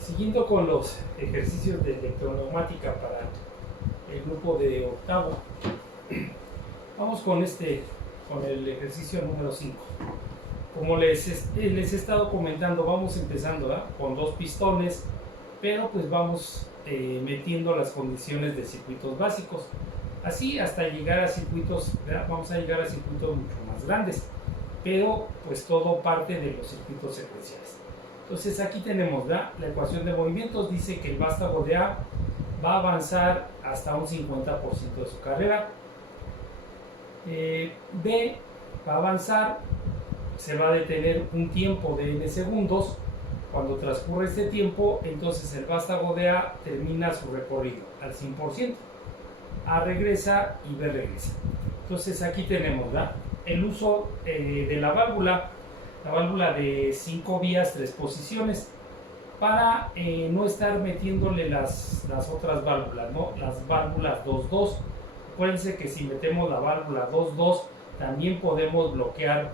Siguiendo con los ejercicios de electroneumática para el grupo de octavo, vamos con el ejercicio número 5. Como les he estado comentando, vamos empezando con dos pistones, pero pues vamos metiendo las condiciones de circuitos básicos, así hasta llegar a circuitos, vamos a llegar a circuitos mucho más grandes, pero pues todo parte de los circuitos secuenciales. Entonces aquí tenemos la ecuación de movimientos, dice que el vástago de A va a avanzar hasta un 50% de su carrera, B va a avanzar, se va a detener un tiempo de n segundos. Cuando transcurre este tiempo, entonces el vástago de A termina su recorrido al 100%, A regresa y B regresa. Entonces aquí tenemos el uso de la válvula de 5 vías, 3 posiciones, para no estar metiéndole las otras válvulas, ¿no? Las válvulas 2-2. Acuérdense que si metemos la válvula 2-2, también podemos bloquear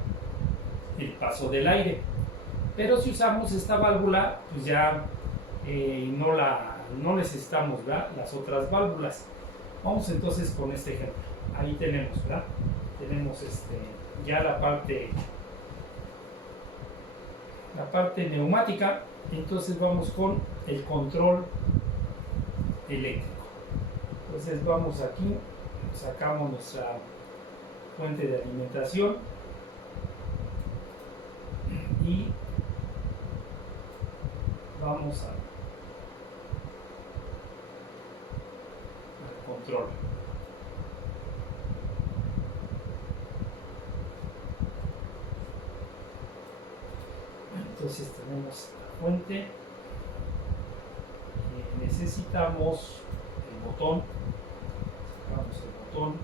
el paso del aire. Pero si usamos esta válvula, pues ya no necesitamos las otras válvulas. Vamos entonces con este ejemplo. Ahí tenemos, tenemos ya la parte neumática. Entonces vamos con el control eléctrico. Entonces vamos aquí, sacamos nuestra fuente de alimentación y vamos al control. Entonces tenemos la fuente, necesitamos el botón, sacamos el botón,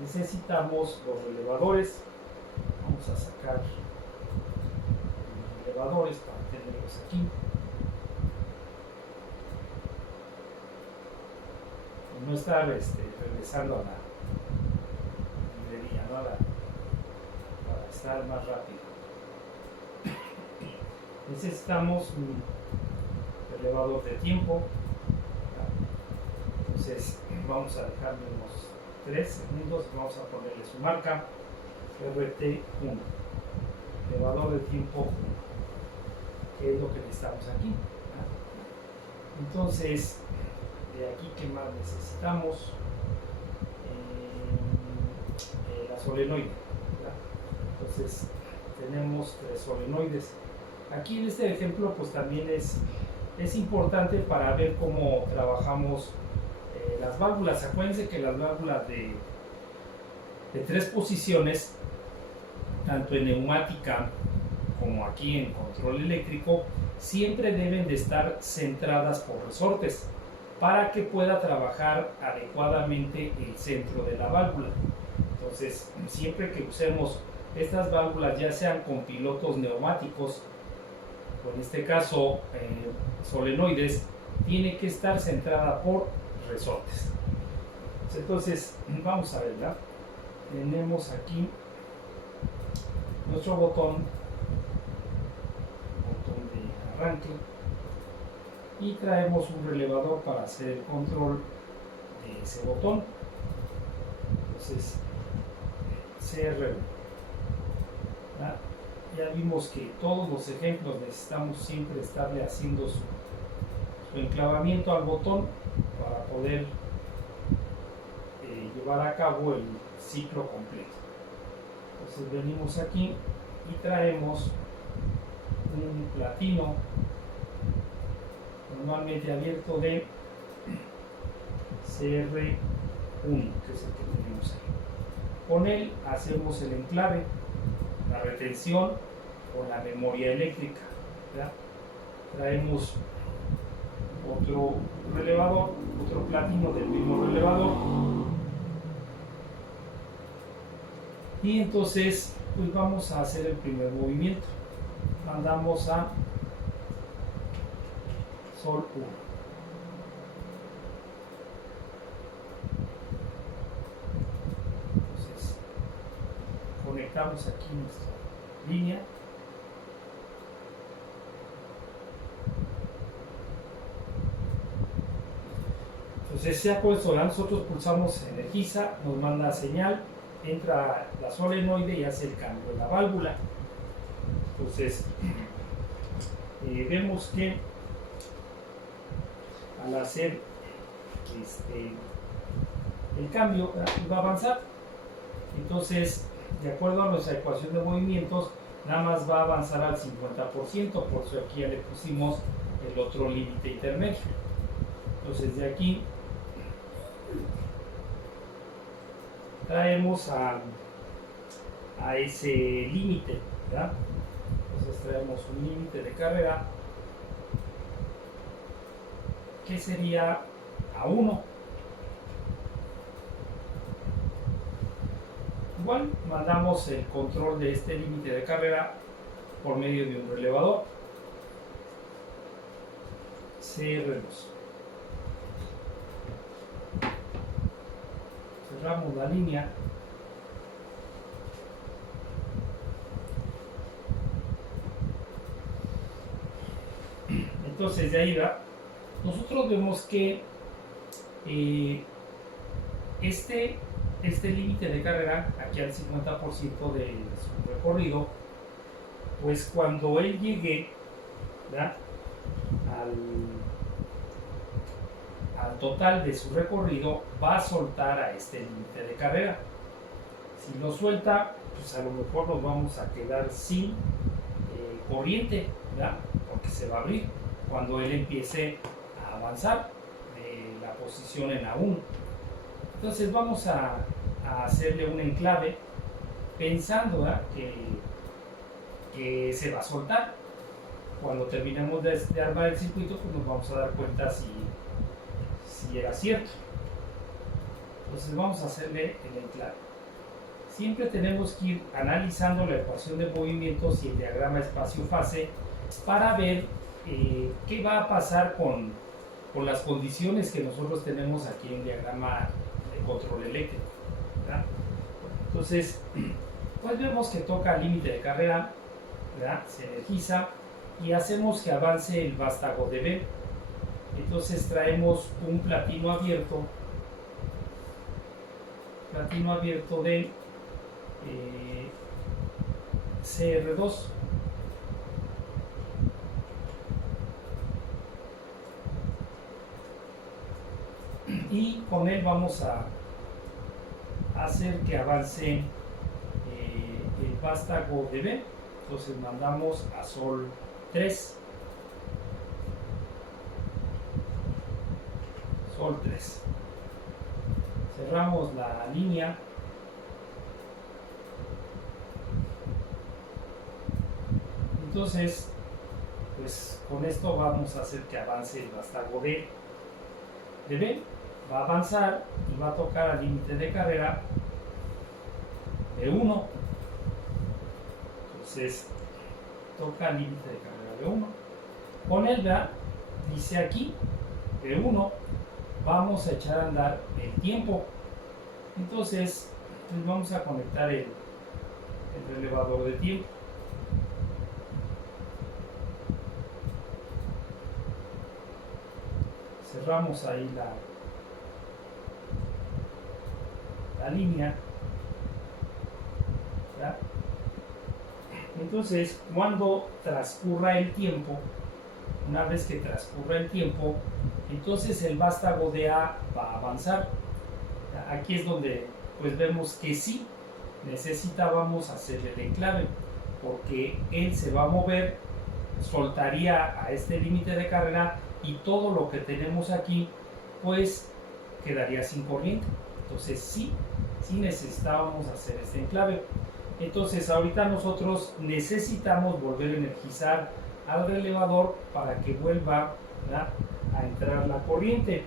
necesitamos los relevadores, vamos a sacar los relevadores para tenerlos aquí. No estar regresando a la librería, para estar más rápido. Necesitamos un relevador de tiempo. Entonces vamos a dejarle unos 3 segundos, vamos a ponerle su marca, RT1, relevador de tiempo 1, que es lo que necesitamos aquí. Entonces, de aquí, ¿qué más necesitamos? La solenoide. Entonces tenemos 3 solenoides. Aquí en este ejemplo pues también es importante para ver cómo trabajamos las válvulas. Acuérdense que las válvulas de 3 posiciones, tanto en neumática como aquí en control eléctrico, siempre deben de estar centradas por resortes para que pueda trabajar adecuadamente el centro de la válvula. Entonces, siempre que usemos estas válvulas, ya sean con pilotos neumáticos o en este caso solenoides, tiene que estar centrada por resortes. Entonces vamos a ver, tenemos aquí nuestro botón de arranque, y traemos un relevador para hacer el control de ese botón. Entonces CR1. Ya vimos que todos los ejemplos necesitamos siempre estarle haciendo su enclavamiento al botón para poder llevar a cabo el ciclo completo. Entonces venimos aquí y traemos un platino normalmente abierto de CR1, que es el que tenemos ahí. Con él hacemos el enclave, la retención o la memoria eléctrica. Traemos otro relevador, otro platino del mismo relevador, y entonces pues vamos a hacer el primer movimiento. Mandamos a Sol 1. Entonces conectamos aquí nuestra línea Entonces ya con esto nosotros pulsamos energiza, nos manda señal, entra la solenoide y hace el cambio de la válvula. Entonces vemos que al hacer el cambio va a avanzar. Entonces, de acuerdo a nuestra ecuación de movimientos, nada más va a avanzar al 50%, por eso aquí ya le pusimos el otro límite intermedio. Entonces de aquí traemos a ese límite, ¿verdad? Entonces traemos un límite de carrera que sería a 1. Igual mandamos el control de este límite de carrera por medio de un relevador CR2. Cerramos la línea. Entonces de ahí va. Nosotros vemos que este límite de carrera, aquí al 50% de su recorrido, pues cuando él llegue, ¿verdad?, al total de su recorrido, va a soltar a este límite de carrera. Si lo suelta, pues a lo mejor nos vamos a quedar sin corriente, ¿verdad?, porque se va a abrir cuando él empiece a avanzar de la posición en la 1. Entonces vamos a hacerle un enclave pensando, ¿verdad?, que se va a soltar. Cuando terminemos de armar el circuito, pues nos vamos a dar cuenta si era cierto. Entonces vamos a hacerle el enclave. Siempre tenemos que ir analizando la ecuación de movimientos y el diagrama espacio-fase para ver qué va a pasar con las condiciones que nosotros tenemos aquí en el diagrama de control eléctrico, ¿verdad? Entonces, pues vemos que toca el límite de carrera, ¿verdad?, se energiza y hacemos que avance el vástago de B. Entonces traemos un platino abierto de CR2. Y con él vamos a hacer que avance el vástago de B. Entonces mandamos a Sol 3. Sol 3. Cerramos la línea. Entonces, pues con esto vamos a hacer que avance el vástago de B. Va a avanzar y va a tocar al límite de carrera de 1. Entonces, toca el límite de carrera de 1. Con él, ¿verdad?, dice aquí, de 1, vamos a echar a andar el tiempo. Entonces, pues vamos a conectar el relevador de tiempo. Cerramos ahí la línea, ¿verdad? Entonces, cuando transcurra el tiempo, una vez que transcurra el tiempo, entonces el vástago de A va a avanzar. Aquí es donde pues vemos que sí necesitábamos hacerle el enclave, porque él se va a mover, soltaría a este límite de carrera y todo lo que tenemos aquí pues quedaría sin corriente. Entonces sí necesitábamos hacer este enclave. Entonces ahorita nosotros necesitamos volver a energizar al relevador para que vuelva, ¿verdad?, a entrar la corriente.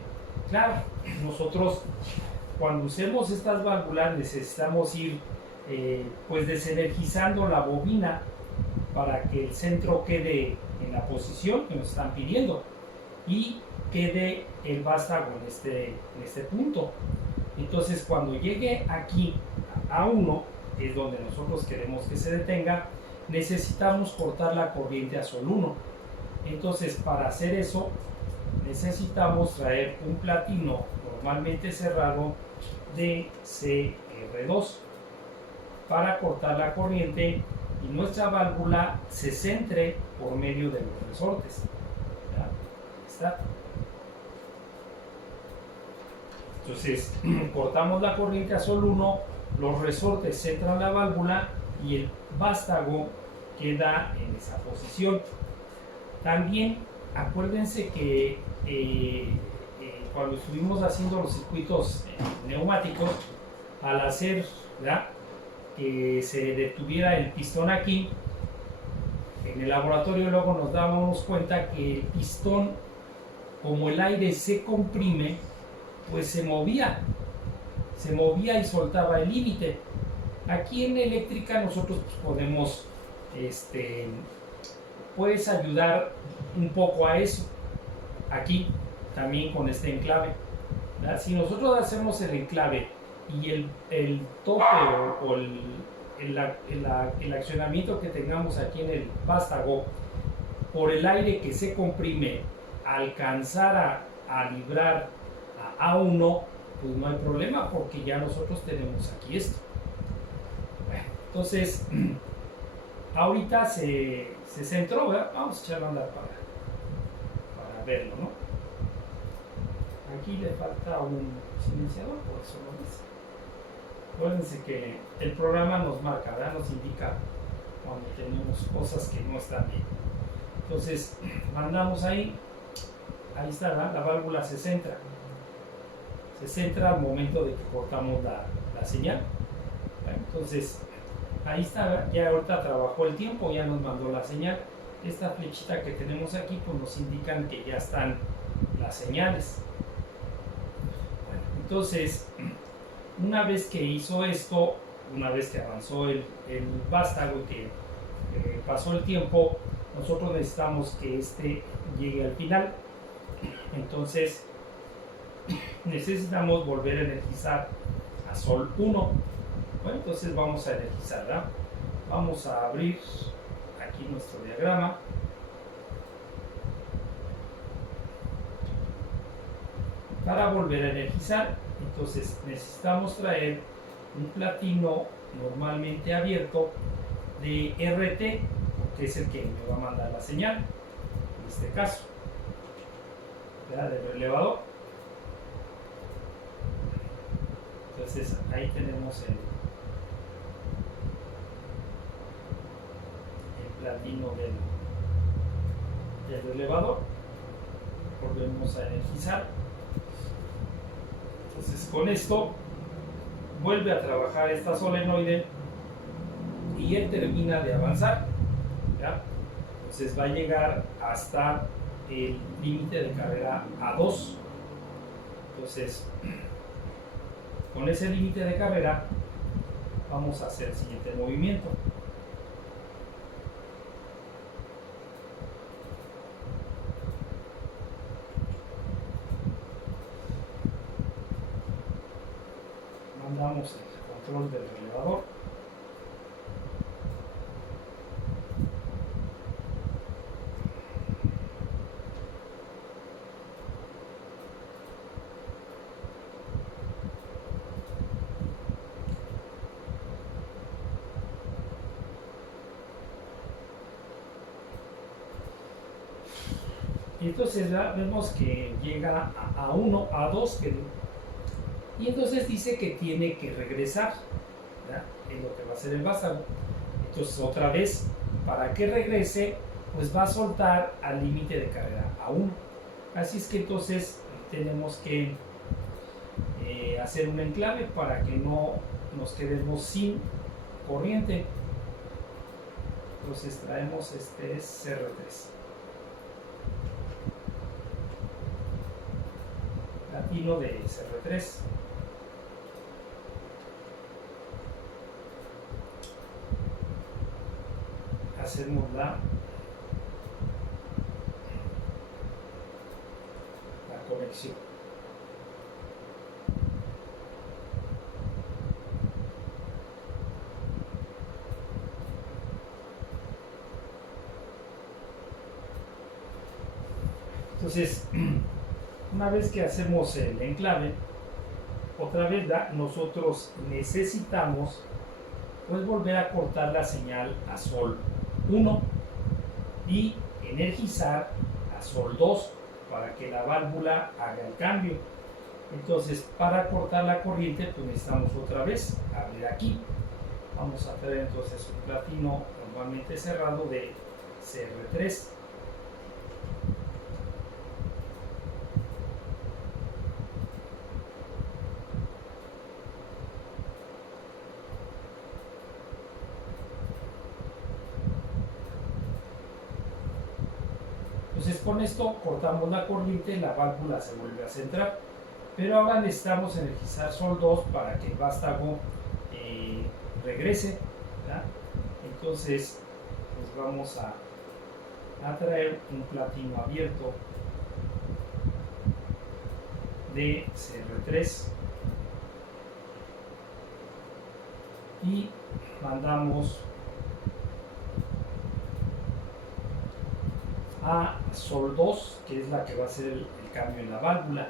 Claro, nosotros cuando usemos estas válvulas necesitamos ir pues desenergizando la bobina para que el centro quede en la posición que nos están pidiendo y quede el vástago en este punto. Entonces cuando llegue aquí a 1, que es donde nosotros queremos que se detenga, necesitamos cortar la corriente a Sol 1. Entonces para hacer eso necesitamos traer un platino normalmente cerrado de CR2 para cortar la corriente y nuestra válvula se centre por medio de los resortes. ¿Ya? Está. Entonces cortamos la corriente a sol 1, los resortes centran la válvula y el vástago queda en esa posición. También acuérdense que cuando estuvimos haciendo los circuitos neumáticos, al hacer, ¿verdad?, que se detuviera el pistón aquí, en el laboratorio luego nos dábamos cuenta que el pistón, como el aire se comprime, pues se movía y soltaba el límite. Aquí en eléctrica nosotros pues, podemos puedes ayudar un poco a eso aquí también con este enclave, ¿verdad? Si nosotros hacemos el enclave y el tope o el accionamiento que tengamos aquí en el vástago, por el aire que se comprime, alcanzar a librar a A1, pues no hay problema porque ya nosotros tenemos aquí esto. Bueno, entonces ahorita se centró, ¿verdad? Vamos a echarlo a andar para verlo, ¿no? Aquí le falta un silenciador, por eso lo dice. Acuérdense que el programa nos marca, ¿verdad? Nos indica cuando tenemos cosas que no están bien. Entonces, mandamos ahí está, ¿verdad? La válvula se centra al momento de que cortamos la señal. Bueno, entonces, ahí está, ya ahorita trabajó el tiempo, ya nos mandó la señal. Esta flechita que tenemos aquí, pues nos indican que ya están las señales. Bueno, entonces, una vez que hizo esto, una vez que avanzó el vástago y que pasó el tiempo, nosotros necesitamos que este llegue al final. Entonces, necesitamos volver a energizar a sol 1. Bueno, entonces vamos a energizar, ¿verdad? Vamos a abrir aquí nuestro diagrama. Para volver a energizar, entonces necesitamos traer un platino normalmente abierto de RT, que es el que me va a mandar la señal, en este caso, ¿verdad?, del relevador. Entonces ahí tenemos el platino del relevador. Volvemos a energizar. Entonces con esto vuelve a trabajar esta solenoide y él termina de avanzar, ¿ya? Entonces va a llegar hasta el límite de carrera A2. Entonces con ese límite de carrera vamos a hacer el siguiente movimiento. Mandamos el control del relevador. Y entonces ya vemos que llega a 1, a 2, y entonces dice que tiene que regresar, ¿verdad?, en lo que va a ser el vástago. Entonces otra vez, para que regrese, pues va a soltar al límite de carrera a 1. Así es que entonces tenemos que hacer un enclave para que no nos quedemos sin corriente. Entonces traemos este es CR3. Platino de CR3. Hacemos la conexión. Entonces, una vez que hacemos el enclave, otra vez nosotros necesitamos pues volver a cortar la señal a sol 1 y energizar a sol 2 para que la válvula haga el cambio. Entonces, para cortar la corriente pues necesitamos otra vez abrir aquí. Vamos a traer entonces un platino normalmente cerrado de CR3. Entonces con esto cortamos la corriente, la válvula se vuelve a centrar, pero ahora necesitamos energizar sol 2 para que el vástago regrese, ¿verdad? Entonces pues vamos a traer un platino abierto de CR3 y mandamos a sol 2, que es la que va a hacer el cambio en la válvula.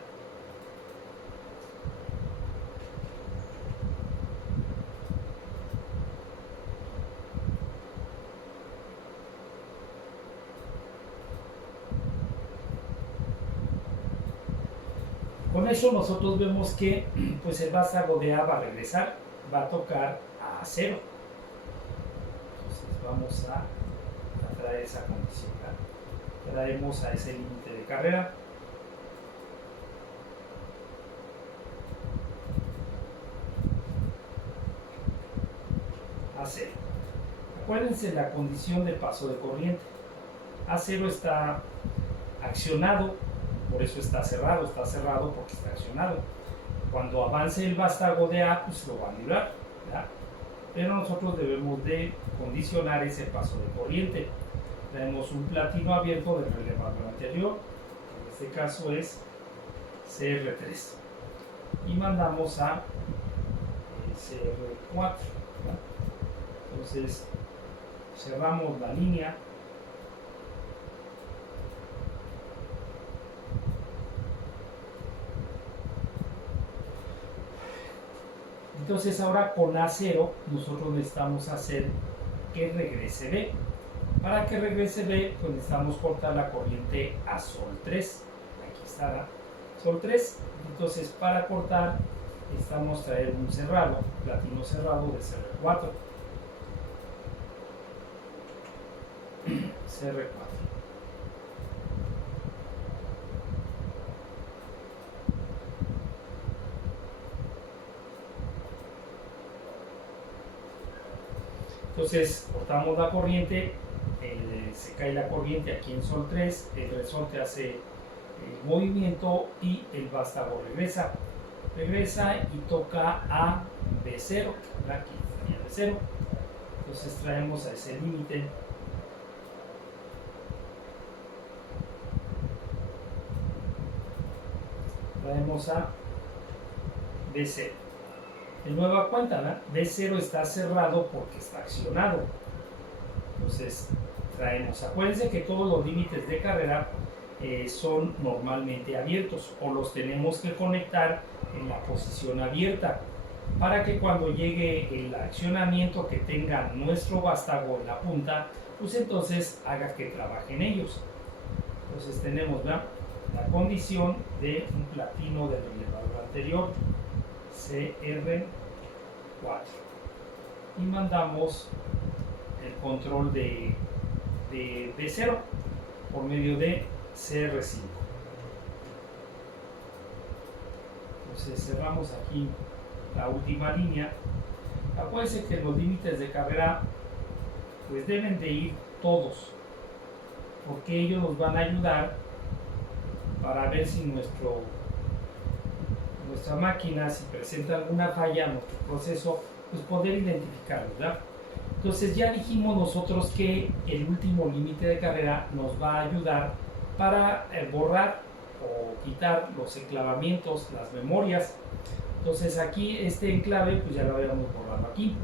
Con eso nosotros vemos que pues el vástago de A va a regresar, va a tocar a 0. Entonces vamos a traer esa condición, ¿verdad? Traemos a ese límite de carrera. A 0. Acuérdense la condición de paso de corriente. A0 está accionado, por eso está cerrado porque está accionado. Cuando avance el vástago de A, pues lo va a librar, ¿verdad? Pero nosotros debemos de condicionar ese paso de corriente. Tenemos un platino abierto del relevador anterior, que en este caso es CR3, y mandamos a CR4, ¿verdad? Entonces cerramos la línea. Entonces ahora con A0 nosotros necesitamos hacer que regrese B. Para que regrese B, pues necesitamos cortar la corriente a sol 3. Aquí está sol 3. Entonces para cortar necesitamos traer un cerrado, platino cerrado de CR4. CR4. Entonces cortamos la corriente, se cae la corriente aquí en sol 3, el resorte hace el movimiento y el vástago regresa y toca a B0, aquí estaría B0. Entonces traemos a ese límite, traemos a B0. De nueva cuenta, ¿verdad? B0 está cerrado porque está accionado. Entonces traemos, acuérdense que todos los límites de carrera son normalmente abiertos o los tenemos que conectar en la posición abierta para que cuando llegue el accionamiento que tenga nuestro vástago en la punta, pues entonces haga que trabajen ellos. Entonces tenemos, ¿verdad?, la condición de un platino del relevador anterior, CR4, y mandamos el control de B0 por medio de CR5. Entonces cerramos aquí la última línea. Acuérdense que los límites de carrera pues deben de ir todos, porque ellos nos van a ayudar para ver si nuestra máquina, si presenta alguna falla en nuestro proceso, pues poder identificarlo, ¿verdad? Entonces ya dijimos nosotros que el último límite de carrera nos va a ayudar para borrar o quitar los enclavamientos, las memorias. Entonces aquí este enclave pues ya lo habíamos borrado aquí,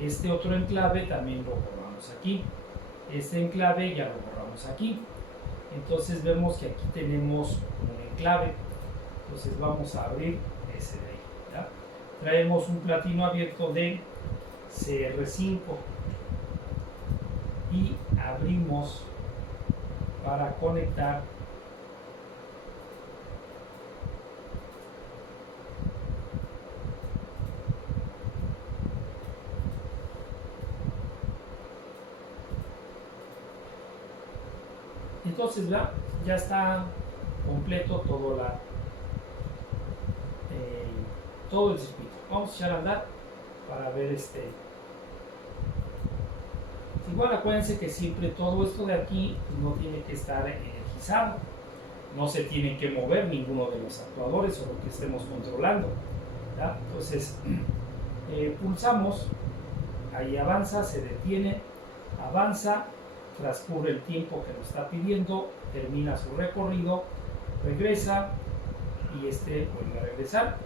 este otro enclave también lo borramos aquí, este enclave ya lo borramos aquí. Entonces vemos que aquí tenemos un enclave. Entonces vamos a abrir ese de ahí, ¿ya? Traemos un platino abierto de CR5 y abrimos para conectar entonces ya está completo todo el circuito. Vamos a echar a andar para ver igual acuérdense que siempre todo esto de aquí no tiene que estar energizado, no se tiene que mover ninguno de los actuadores o lo que estemos controlando, ¿ya? Entonces pulsamos, ahí avanza, se detiene, avanza, transcurre el tiempo que nos está pidiendo, termina su recorrido, regresa y vuelve a regresar.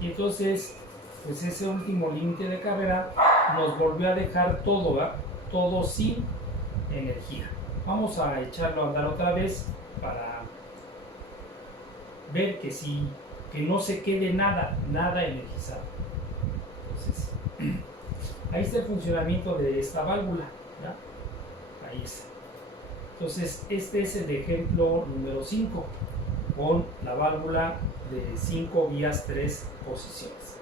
Y entonces, pues ese último límite de carrera nos volvió a dejar todo sin energía. Vamos a echarlo a andar otra vez para ver que no se quede nada energizado. Entonces, ahí está el funcionamiento de esta válvula, ¿ya? Ahí está. Entonces, este es el ejemplo número 5 con la válvula de 5 vías 3 posiciones.